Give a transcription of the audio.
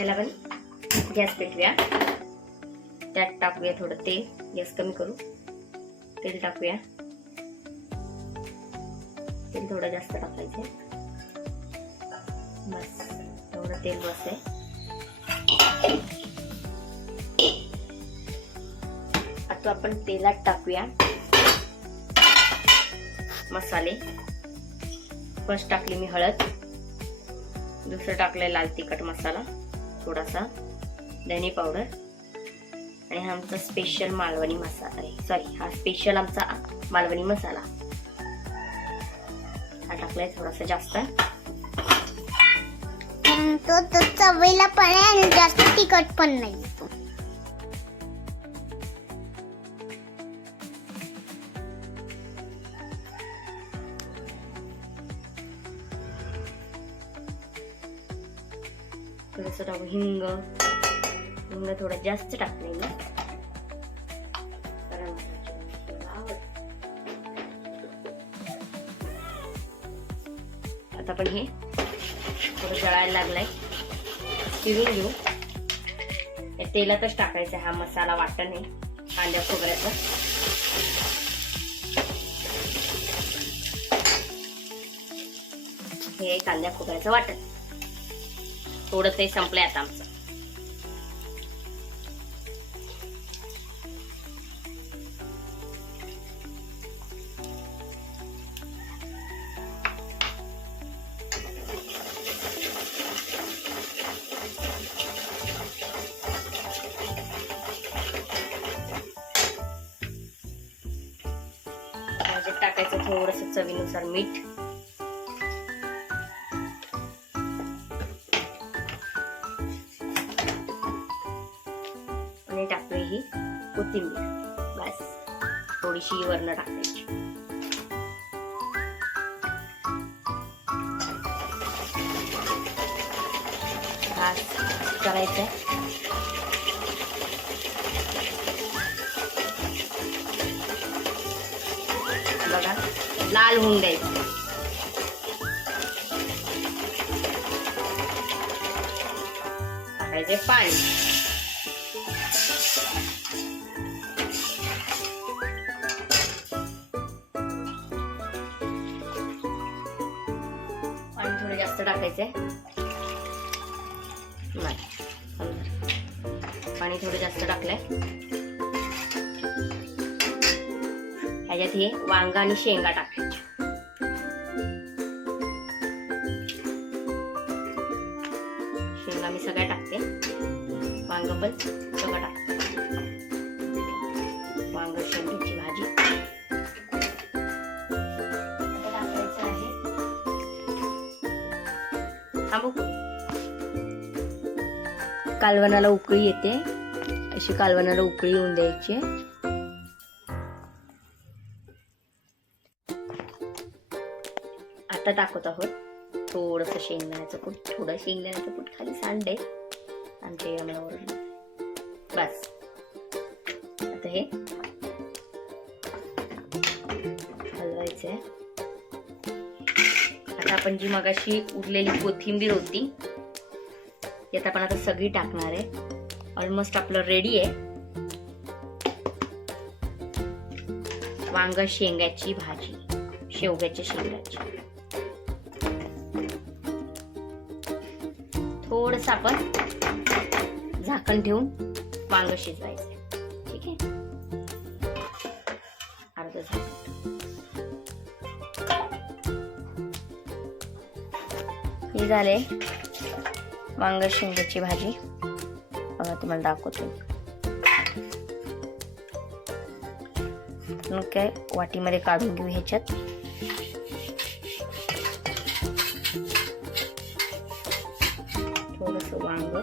याला पण गॅस पेटवूया. त्यात टाकूया थोडं तेल. गॅस कमी करू. तेल टाकूया. तेल थोडं जास्त टाकायचं. बस थोडं तेल बस आहे. आता आपण तेलात टाकूया मसाले. फर्स्ट टाकली मी हळद, दुसरं टाकलंय लाल तिखट मसाला, थोडासा धने पावडर आणि हा आमचा स्पेशल मालवणी मसाला आहे. सॉरी, हा स्पेशल आमचा मालवणी मसाला हा टाकलाय थोडासा जास्त. तो चवीला पण आहे आणि जास्त तिखट पण नाही. थोडंसं टाकू हिंग. हिंग थोडं जास्त टाकले मी. आता आपण हे थोडं जळायला लागलंय, शिजून घेऊ. या तेलातच टाकायचं हा मसाला वाटण आहे कांद्या खोबऱ्याचा. हे कांद्या खोबऱ्याचं वाटण थोडं ते संपलंय आता आमचं. टाकायचं थोडंसं चवीनुसार मीठ. आणि टाकूया ही कोथिंबीर. बस थोडीशी वरण टाकायची. भात करायचं. बघा लाल होऊन द्यायचं. टाकायचे पाणी. पाणी थोडं जास्त टाकायचंय. पाणी थोडं जास्त टाकलंय. ह्याच्यात हे वांग आणि शेंगा टाकायचे. शेंगा मी सगळ्या टाकते, वांग पण सगळं टाकते. वांग शेंगाची भाजी टाकायचं आहे. थांबू. कालवणाला उकळी येते, अशी कालवणाला उकळी येऊन द्यायची. आता टाकत आहोत थोडंसं शेंगदाण्याचं कूट. थोडं शेंगदाण्याचं कूट खाली सांडे आमच्या यमनावर. बस आता हे हलवायचंय. आता आपण जी मगाशी उरलेली कोथिंबीर होती यात आपण आता सगळी टाकणार आहे. ऑलमोस्ट आपलं रेडी आहे वांग शेंगाची भाजी, शेवग्याच्या शेंगाची. थोडस आपण झाकण ठेवून वांग शिजवायचं. ठीक आहे, अर्ध झाकण. ही झाले वांग शेंगाची भाजी. बघा तुम्हाला दाखवते. मग काय वाटीमध्ये काढून घेऊ ह्याच्यात. थोडंसं वांग